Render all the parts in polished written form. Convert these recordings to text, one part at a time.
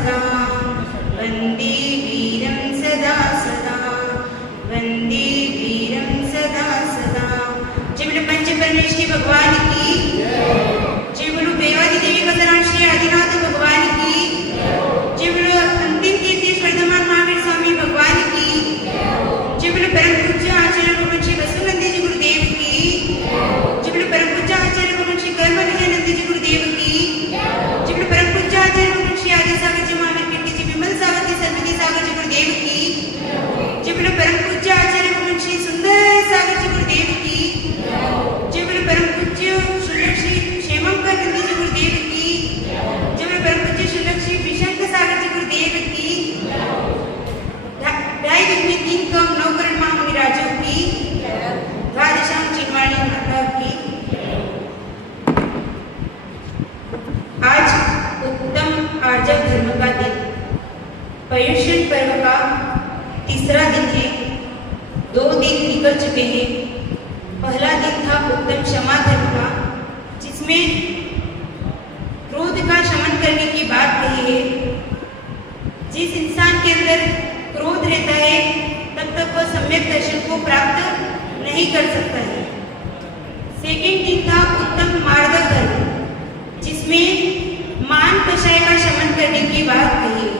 सदा वन्दे वीरं सदा सदा वन्दे वीरं सदा सदा। जय बोलो पंच परमेश्वरी भगवान की, जय बोलो देवादी देवी कदरान श्री आदिनाथ भगवान की, जय बोलो अंतिम तीर्थी वर्धमान महावीर स्वामी भगवान की, जय बोलो परम पूज्य आचार्य भगवान श्री वसुनंदी जी गुरुदेव की, जय बोलो परम पूज्य आचार्य भगवान श्री कर्मविजयानंदी जी गुरुदेव की, जय बोलो परम पूज्य आचार्य भगवान श्री आदि सागर जी महावीर कीर्ति जी विमल सागर जी सर्वदी सागर जी गुरुदेव की, जय बोलो परम पूज्य आचार्य भगवान श्री सुंदर सागर जी गुरुदेव की, जय बोलो परम पूज्य शुल्लक श्री क्षेमंकर नंदी जी गुरुदेव की, जय बोलो परम पूज्य शुल्लक श्री विशंकर सागर जी गुरुदेव की, ढाई दिन में 3 कम 9 करोड़ महामुनि राजों की, द्वादशाम चिन्वाणी माता की। आज उत्तम आर्जव धर्म का दिन, पर्युषण पर्व का तीसरा दिन है। 2 दिन निकल चुके हैं। पहला दिन था उत्तम क्षमा धर्म का, जिसमें क्रोध का शमन करने की बात कही है। जिस इंसान के अंदर क्रोध रहता है तब तक वह सम्यक दर्शन को प्राप्त नहीं कर सकता है। सेकेंड दिन था उत्तम मार्दव धर्म, जिसमें मान कषाय का शमन करने की बात कही है।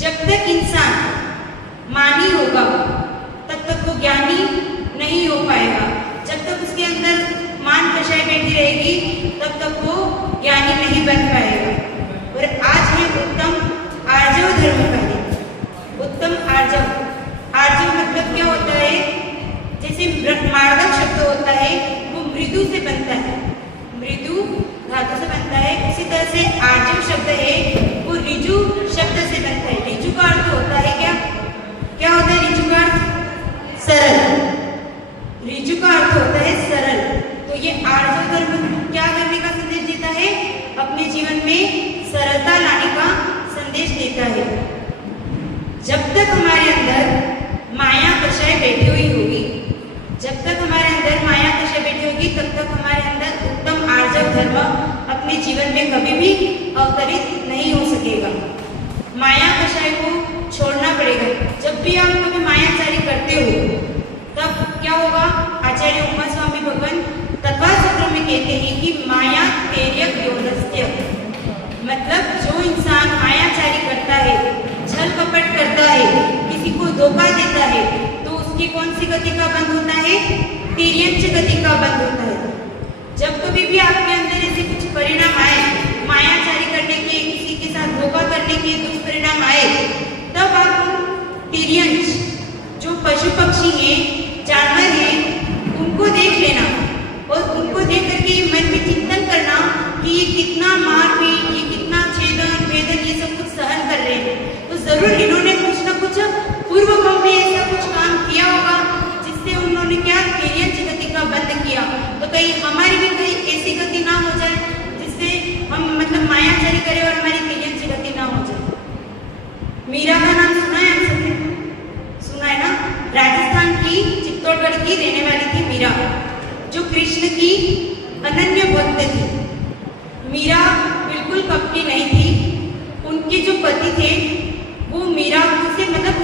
जब तक इंसान मानी होगा तब तक वो ज्ञानी नहीं हो पाएगा। जब तक उसके अंदर मान कषाय बैठी रहेगी तब तक वो ज्ञानी नहीं बन पाएगा। और आज है उत्तम आर्जव धर्म का दिन। उत्तम आर्जव, आर्जव मतलब क्या होता है? जैसे मार्दव शब्द होता है वो मृदु से बनता है, मृदु धातु से बनता है। उसी तरह से आर्जव शब्द है वो ऋजु शब्द से बनता है। ऋजु का अर्थ होता है क्या? क्या होता है ऋजु का अर्थ? सरल। ऋजु का अर्थ होता है सरल। तो ये आर्जव धर्म क्या करने का संदेश देता है? अपने जीवन में सरलता लाने का संदेश देता है। जब तक हमारे अंदर माया कषाय बैठी हुई होगी, जब तक हमारे अंदर माया कषाय बैठी होगी तब तक हमारे अंदर उत्तम आर्जव धर्म अपने जीवन में कभी भी अवतरित नहीं हो सकेगा। माया कषाय को छोड़ना पड़ेगा। जब भी आप कभी मायाचारी करते हो तब क्या होगा? आचार्य उमा स्वामी भगवान तत्वसूत्र में कहते हैं कि माया तेर्यक योनस्त्य, मतलब जो इंसान मायाचारी करता है, छल कपट करता है, किसी को धोखा देता है, तो उसकी कौन सी गति का बंध होता है? तिर्यंच गति का बंध होता है। जब कभी भी आपके अंदर ऐसे कुछ परिणाम आए, मायाचारी करने के, किसी के साथ धोखा करने के दुष्परिणाम आए, तब आप तिर्यंच जो पशु पक्षी हैं, जानवर हैं, उनको देख लेना और उनको देख करके मन में चिंतन करना कि ये कितना मारपीट, ये कितना छेदन भेदन ये सब कुछ सहन कर रहे हैं, तो जरूर इन्होंने कुछ न कुछ पूर्व में ऐसा कुछ काम किया होगा जिससे उन्होंने क्या तिर्यंच गति का बंद किया। तो कहीं हमारी भी कहीं ऐसी गति ना हो जाए जिससे हम मतलब मायाचारी करें और हमारी तिर्यंच गति ना हो जाए। मीरा का नाम सुना है आप सबने? सुना है ना? राजस्थान की चित्तौड़गढ़ की रहने वाली थी मीरा, जो कृष्ण की अनन्य भक्त थी। मीरा बिल्कुल कपटी नहीं थी। उनके जो पति थे वो मीरा से मतलब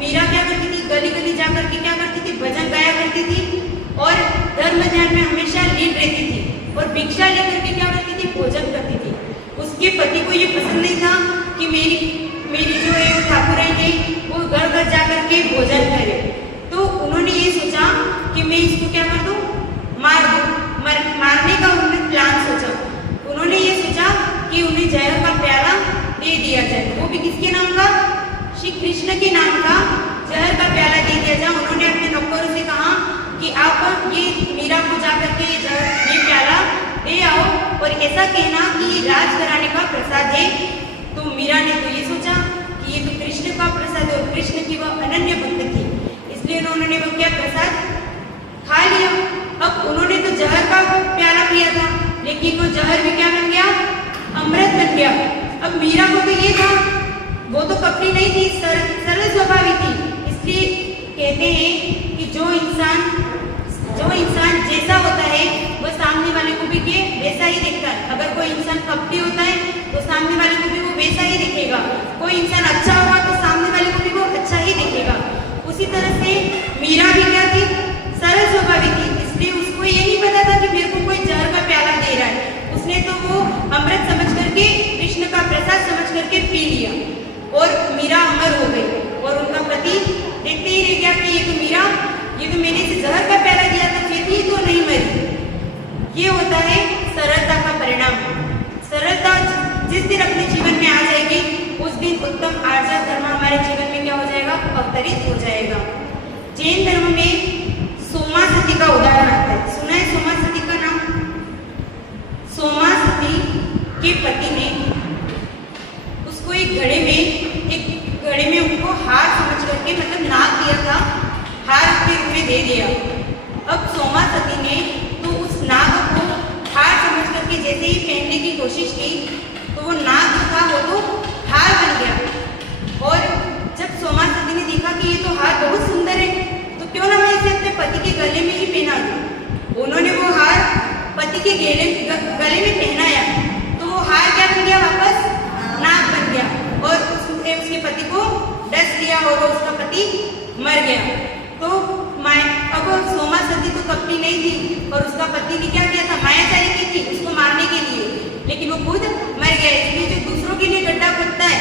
मीरा क्या करती थी? गली गली जाकर के क्या करती थी? भजन गाया करती थी और धर्म ध्यान में हमेशा लीन रहती थी और भिक्षा लेकर के क्या करती थी? भोजन करती थी। उसके पति को ये पसंद नहीं था कि मेरी जो है ठाकुराई है वो घर घर जाकर के भोजन करे। तो उन्होंने ये सोचा कि मैं इसको क्या कर दूं? मारने का उन्होंने प्लान सोचा। उन्होंने ये सोचा कि उन्हें जहर का प्याला दे दिया जाए, वो भी किसके नाम का? श्री कृष्ण के नाम का जहर का प्याला दे दिया जाए। उन्होंने अपने नौकरों से कहा कि आप ये मीरा को जाकर के ये प्याला दे आओ और ऐसा कहना कि ये राज घराने का प्रसाद है। तो मीरा ने तो ये सोचा कि ये तो कृष्ण का प्रसाद है और कृष्ण की वह अनन्य भक्त थी, इसलिए उन्होंने वो क्या प्रसाद खा लिया। अब उन्होंने तो जहर का प्याला पिया था, लेकिन वो जहर भी क्या बन गया? अमृत बन गया। अब मीरा को तो ये था, वो तो कपटी नहीं थी, सरल स्वभावी थी। इसलिए कहते हैं कि जो इंसान जैसा होता है वह सामने वाले को भी वैसा ही दिखता है। अगर कोई इंसान कपटी होता है तो सामने वाले को भी वो वैसा ही दिखेगा। कोई इंसान अच्छा होगा तो सामने वाले को भी वो अच्छा ही दिखेगा। उसी तरह से मीरा भी क्या थी, सरल स्वभाव थी, इसलिए उसको ये नहीं पता था कि मेरे को कोई जहर का प्याला दे रहा है। उसने तो वो अमृत समझ करके, कृष्ण का प्रसाद समझ करके पी लिया और मीरा अमर हो गई। और उनका पति देखते ही रह गया कि ये तो मीरा, ये तो मैंने इसे जहर का प्याला दिया था फिर भी तो नहीं मरी। ये होता है सरलता का परिणाम। सरलता जिस दिन अपने जीवन में आ जाएगी उस दिन उत्तम आर्य धर्म हमारे जीवन में क्या हो जाएगा, अवतरित हो जाएगा। जैन धर्म में सोमा सती का उदाहरण आता है। सुना है सोमा सती का नाम? सोमा सती के पति ने उसको एक घड़े में उनको हार समझ करके, मतलब नाग दिया था, हार के रूप में दे दिया। अब सोमा सती ने तो उस नाग को हार समझ करके जैसे ही पहनने की कोशिश की तो वो नाग जो था वो तो हार बन गया। और जब सोमा सती ने देखा कि ये तो हार बहुत सुंदर है तो क्यों ना मैं इसे अपने पति के गले में ही पहना दूं। उन्होंने वो हार पति के गले में पहनाया तो वो हार क्या बन गया, वापस नाग बन गया। और उसने उसके पति को डस लिया और उसका पति मर गया। तो अब सोमा सती तो कपटी नहीं थी और उसका पति ने क्या किया था, मायाचारी की थी उसको मारने के लिए, लेकिन वो खुद मर गया। इसलिए जो दूसरों के लिए गड्ढा खोदता है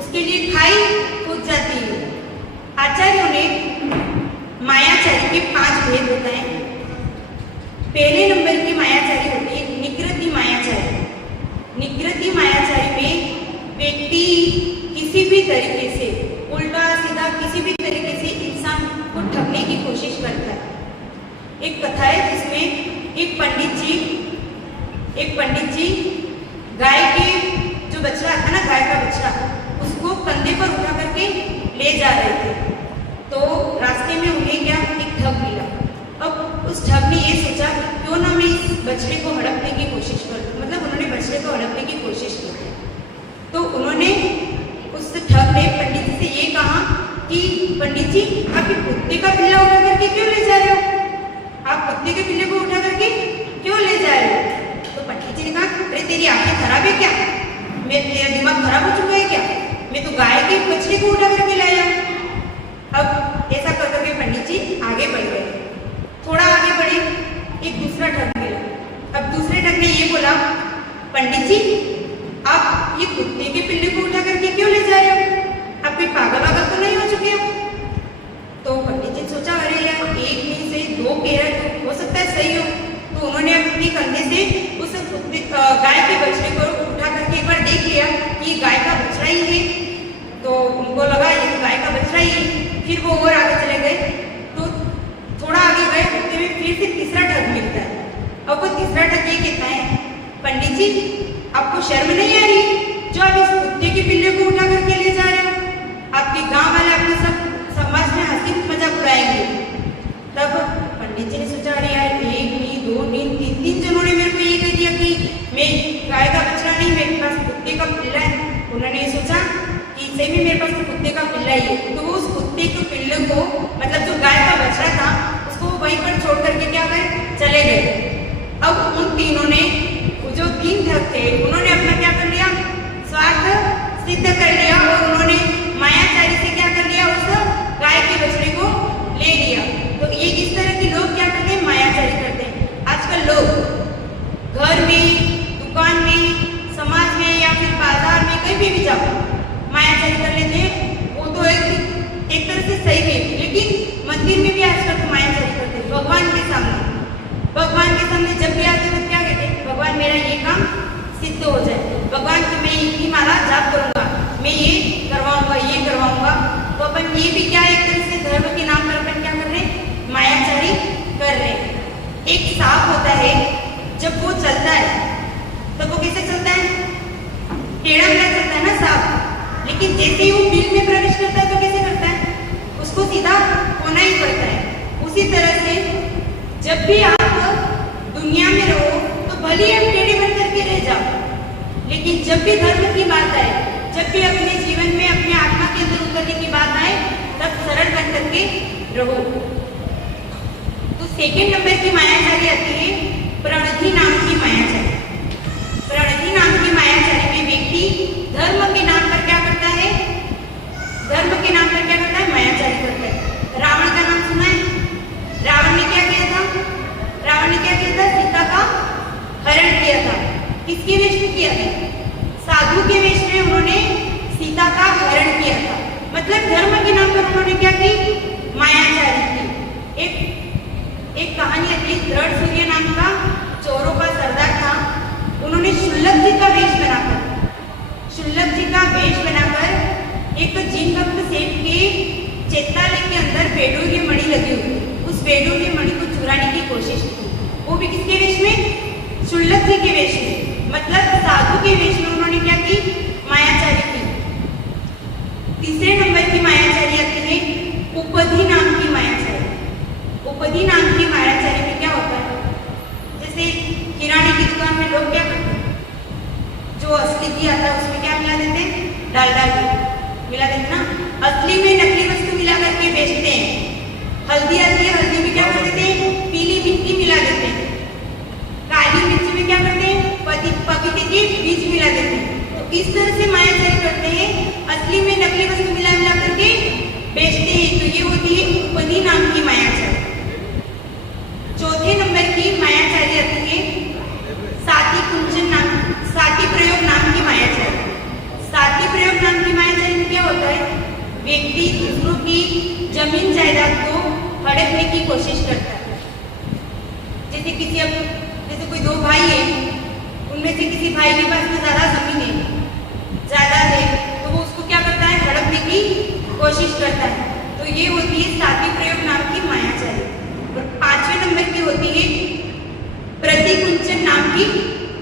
उसके लिए खाई कूद जाती है। आचार्यों ने मायाचारी के 5 भेद होता है। पहले नंबर की मायाचारी होती है निकृति मायाचारी। निकृति मायाचारी में व्यक्ति किसी भी तरीके से, उल्टा सीधा किसी भी तरीके से इंसान को ठगने की कोशिश करता है। एक कथा है जिसमें एक पंडित जी गाय के जो बछड़ा था ना, गाय का बछड़ा, उसको कंधे पर उठा करके ले जा रहे थे। तो रास्ते में उन्हें क्या, एक ठग मिला। अब उस ठग ने ये सोचा क्यों ना मैं इस बछड़े को हड़पने की कोशिश करूं, मतलब उन्होंने बछड़े को हड़पने की कोशिश की। तो उन्होंने उस ठग ने पंडित जी से ये कहा कि पंडित जी आप कुत्ते का पिल्ला उठा करके क्यों ले जा रहे हो, आप कुत्ते के पिल्ले को उठा करके क्यों ले जा रहे हो। तो पंडित जी ने कहा अरे तेरी आंखें खराब है क्या, तेरा दिमाग खराब हो चुका है क्या, मैं तो गाय के बछड़े को उठा करके लाया। अब ऐसा कर करके पंडित जी आगे बढ़ गए। थोड़ा आगे बढ़े, एक दूसरा ठग मिला। अब दूसरे ठग ने ये बोला पंडित जी आप ये कुत्ते के पिल्ले को उठा करके क्यों ले जा रहे हो, आप कोई पागल वागल तो नहीं हो चुके हो। तो पंडित जी ने सोचा अरे यार एक नहीं से 2 कह रहा है तो हो सकता है सही हो। तो उन्होंने अपने कंधे से उस गाय के बछड़े को उठा करके एक बार देख लिया कि गाय का बछड़ा ही है। तो उनको लगा ये गाय का बछड़ा ही है। फिर वो और आगे चले गए। तो थोड़ा आगे गए, उतने में फिर से तीसरा ठग मिलता है। अब वो तीसरा ठग ये कहता है पंडित जी आपको शर्म नहीं आ रही जो आप इस कुत्ते के पिल्ले को उठा करके ले जा रहे हो, आपके गांव वाले आपको सब समाज में हंसी मजाक उड़ाएंगे। तब पंडित जी ने सोचा अरे यार 1 नहीं 2 नहीं 3 जनों ने मेरे को ये कह दिया कि मैं गाय का बछड़ा नहीं, मेरे पास कुत्ते का पिल्ला है। उन्होंने ये सोचा कि सही में मेरे पास तो कुत्ते का पिल्ला ही है। तो उस कुत्ते के पिल्ले को, मतलब जो गाय का बछड़ा था, उसको वहीं पर छोड़ करके क्या गए, चले गए। अब उन तीनों ने, जो 3 ठग थे, उन्होंने अपना क्या कर लिया, स्वार्थ सिद्ध कर लिया और उन्होंने मायाचारी से क्या कर लिया, उस गाय के बछड़े को ले लिया। तो ये इस तरह के लोग क्या करते हैं, मायाचारी करते हैं। आजकल लोग घर में, दुकान में, समाज में या फिर बाजार में कहीं भी जाओ मायाचारी कर लेते हैं। वो तो एक तरह से सही है, लेकिन मंदिर में भी आजकल तो मायाचारी करते हैं। भगवान के सामने जब भी आते तो क्या कहते हैं, भगवान मेरा ये काम सिद्ध हो जाए, भगवान की मैं इतनी माला जाप करूंगा, मैं ये करवाऊंगा। तो अपन ये भी क्या एक तरह से धर्म के नाम पर अपन क्या कर रहे हैं, मायाचारी कर रहे हैं। एक सांप होता है, जब वो चलता है तब वो कैसे चलता है, टेढ़ा मेढ़ा चलता है ना सांप। लेकिन जैसे ही वो बिल में प्रवेश करता है तो कैसे करता है, उसको सीधा होना ही पड़ता है। उसी तरह से जब भी आप दुनिया में रहो तो भले ही आप टेढ़े बन करके रह जाओ, लेकिन जब भी धर्म की बात आए, जब भी अपने जीवन में अपने आत्मा के अंदर उतरने की बात आए, तब सरल बन करके रहो। तो सेकेंड नंबर की मायाचारी आती है प्रणति नाम की मायाचारी। प्रणति नाम की मायाचारी में व्यक्ति धर्म के नाम पर क्या करता है? धर्म के नाम पर क्या करता है? मायाचारी करता है। रावण का नाम सुना है? रावण ने क्या किया था? रावण ने क्या किया था? सीता का हरण किया था। किसके वेश में किया था? साधु के वेश में उन्होंने सीता का हरण किया था। मतलब धर्म के नाम पर उन्होंने क्या की? मायाचारी की। एक कहानी आती है, दृढ़ सूर्य नाम का चोरों का सरदार था। उन्होंने शुल्लक जी का वेश बनाकर एक जिन भक्त सेठ के चेताले के अंदर वैडूर्य मणि लगी हुई, उस वैडूर्य मणि को चुराने की कोशिश की। वो भी किसके वेश में? शुल्लक जी के वेश में, मतलब साधु के वेश में उन्होंने क्या की? मायाचारी की। तीसरे नंबर की मायाचारी आती है उपधि नाम की मायाचारी। उपधि नाम की मायाचारी में क्या होता है? जैसे किराने की दुकान में लोग क्या करते हैं? जो असली घी आता है उसमें क्या मिला देते हैं? डालडा घी मिला देते ना। असली में नकली वस्तु मिला करके बेचते हैं। हल्दी आती है, हल्दी में क्या कर देते हैं? पीली मिट्टी मिला देते हैं। काली मिर्च में क्या करते हैं? पपीते के बीज मिला देते हैं। तो इस तरह से मायाचारी करते हैं, असली में नकली वस्तु मिला करके बेचते हैं। तो ये होती है उपधि नाम की मायाचारी। चौथे नंबर की मायाचारी आती है साती प्रयोग नाम की मायाचारी। साती प्रयोग नाम की मायाचारी में क्या होता है? व्यक्ति दूसरों की जमीन जायदाद को हड़पने की कोशिश करता है। जैसे कोई दो भाई है, उनमें से किसी भाई के पास में ज्यादा जमीन है, तो वो उसको क्या करता है? हड़पने की कोशिश करता है। तो ये होती है साती प्रयोग नाम की मायाचारी। और पांचवें नंबर की होती है प्रतिकुंचन नाम की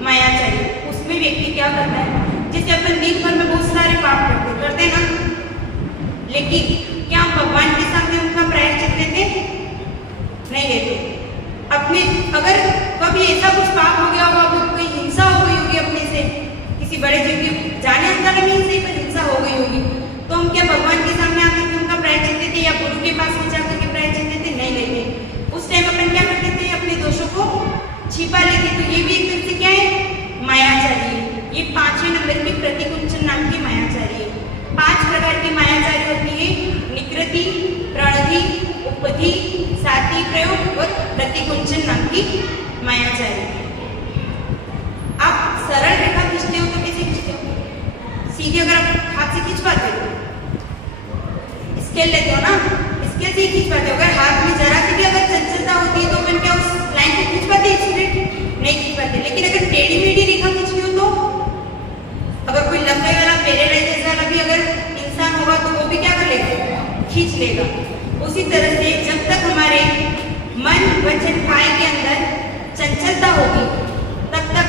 मायाचारी। उसमें व्यक्ति क्या करता है? जैसे अपन दिन भर में बहुत सारे पाप करते ना, लेकिन क्या भगवान के सामने उनका प्रायश्चित लेते? नहीं लेते। अपने अगर कभी ऐसा कुछ पाप हो गया होगा, कोई हिंसा हो गई होगी अपने से, किसी बड़े जीव की जाने अंदर नहीं सही पर हिंसा हो गई होगी, तो हम क्या भगवान के सामने आकर के उनका प्रायश्चित देते या गुरु के पास में जाकर के प्रायश्चित देते? नहीं लेते। उस टाइम अपन क्या करते थे? अपने दोषों को छिपा लेते। तो ये भी एक तरह से क्या है? मायाचारी है। ये पांचवें नंबर की प्रतिकुंचन नाम की मायाचारी है। 5 प्रकार की मायाचारी होती है: निकृति, प्रणधि, उपधि, साती प्रयोग और प्रतिकुंचन नाम की मायाचारी। आप सरल रेखा खींचते हो तो कैसे खींचते हो? सीधे अगर आप हाथ से खींच पाते हो, स्केल लेते हो ना, स्केल से ही खींच पाते हो। अगर हाथ में जरा सी भी अगर चंचलता होती है तो अपन क्या उस लाइन को खींच पाते? नहीं खींच पाते। लेकिन अगर टेढ़ी मेढ़ी रेखा खींचनी हो तो अगर कोई लंबे वाला पैरेलल जैसा भी अगर इंसान होगा तो वो भी क्या कर लेगा? खींच लेगा। उसी तरह से जब तक हमारे मन, वचन, काया के अंदर चंचलता होगी तब तक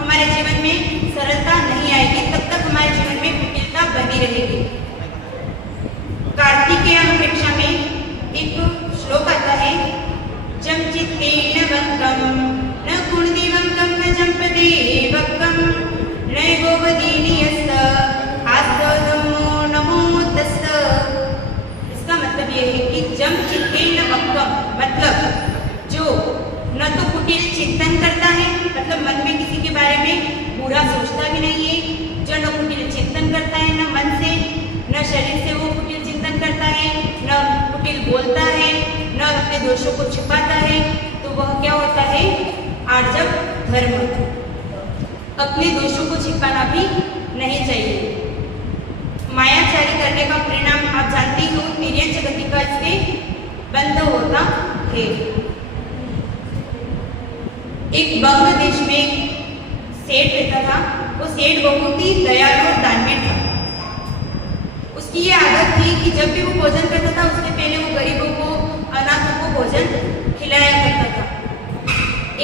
हमारे जीवन में सरलता नहीं आएगी, तब तक हमारे जीवन में कुटिलता बनी रहेगी। कार्तिकेय अनुप्रेक्षा में एक श्लोक आता है, जम चित्तेन वक्कम न कुणदिवक्कम न जंपदे वक्कम नैवो वदीनियस्त आस्वादमो नमो तस्त। इसका मतलब ये है कि जम चित्तेन वक्कम मतलब जो न तो कुटिल चिंतन करता है, मतलब मन में किसी के बारे में बुरा सोचता भी नहीं है, जो न कुटिल चिंतन करता है, न मन से न शरीर से वो कुटिल चिंतन करता है, न कुटिल बोलता है, न अपने दोषों को छिपाता है, तो वह क्या होता है? आर्जव धर्म। अपने दोषों को छिपाना भी नहीं चाहिए। मायाचारी करने का परिणाम आप जानते हो, तिर्यंच गति का इससे बंध होता है। एक बंग देश में सेठ रहता था। वो सेठ बहुत ही दयालु और दानवीर था। उसकी ये आदत थी कि जब भी वो भोजन करता था उससे पहले वो गरीबों को, अनाथों को भोजन खिलाया करता था।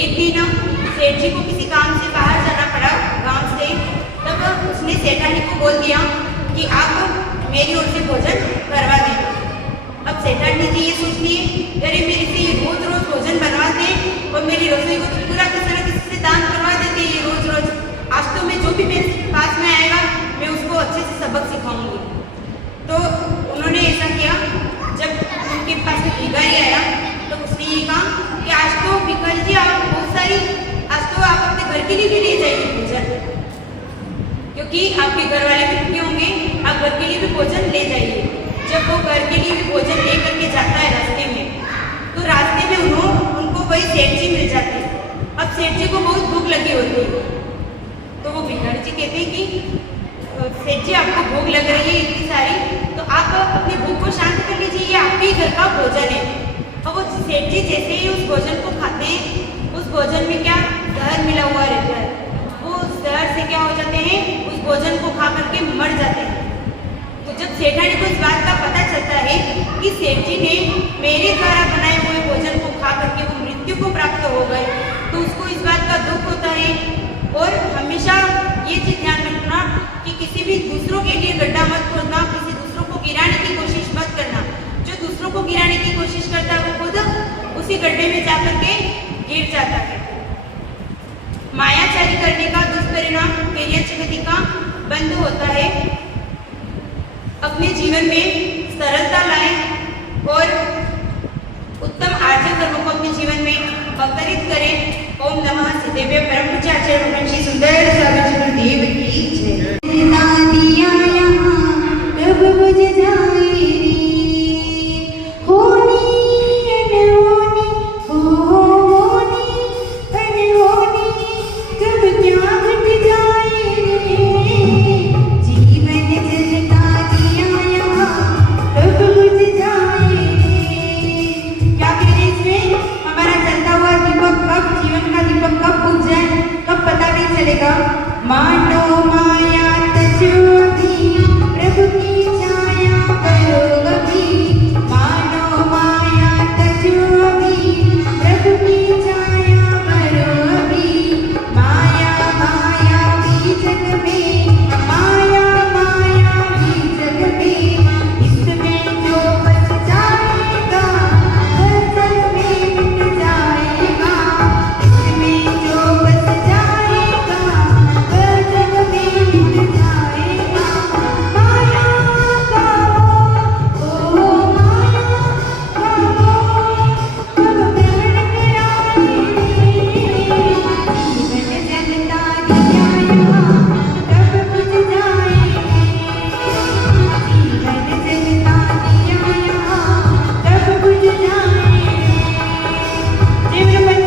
एक दिन सेठ जी को किसी काम से बाहर जाना पड़ा गांव से, तब उसने सेठानी को बोल दिया कि आप मेरी ओर से भोजन करवा देना। अब सेठानी जी ये सोच लिए, अरे मेरे से ये रोज रोज भोजन बनवाते और मेरी रसोई को तो पूरा किसी न किसी से दान करवा देते ये रोज रोज। आज तो मैं जो भी मेरे पास में आएगा मैं उसको अच्छे से सबक सिखाऊंगी। तो उन्होंने ऐसा किया, जब उनके पास में भिखारी आया तो उसने ये कहा कि आज तो भिखारी जी आप बहुत सारी, आज तो आप अपने क्योंकि आपके घर वाले भी भूखे होंगे, आप घर के लिए भी भोजन ले जाइए। जब वो घर के लिए भी भोजन ले करके जाता है रास्ते में, तो रास्ते में उनको वही सेठ जी मिल जाते हैं। अब सेठ जी को बहुत भूख लगी होती है, तो वो भिखारी जी कहते हैं कि सेठ जी आपको भूख लग रही है इतनी सारी, तो आप अपनी भूख को शांत कर लीजिए, ये आपके ही घर का भोजन है। और वो सेठ जी जैसे ही उस भोजन को खाते हैं, उस भोजन में क्या जहर मिला हुआ रहता है, वो उस जहर से क्या हो जाते हैं, उस भोजन को खा करके मर जाते हैं। तो जब सेठानी को इस बात का पता चलता है कि सेठ जी ने मेरे द्वारा बनाए हुए भोजन को खा करके वो मृत्यु को प्राप्त हो गए, तो उसको इस बात का दुख होता है। और हमेशा ये चीज ध्यान रखना कि किसी भी दूसरों के लिए गड्ढा मत खोदना, किसी दूसरों को गिराने की कोशिश मत करना। जो दूसरों को गिराने की कोशिश करता है वो खुद उसी गड्ढे में जाकर के गिर जाता है। मायाचारी करने का दुष्परिणाम पेरियाचकति का बंद होता है। अपने जीवन में सरलता लाएं और उत्तम आर्य कर्मों को अपने जीवन में अवतरित करें। ओम नमः सिद्धेभ्य परम पूज्य आचार्य भगवान श्री सुंदर सागर देव की जय।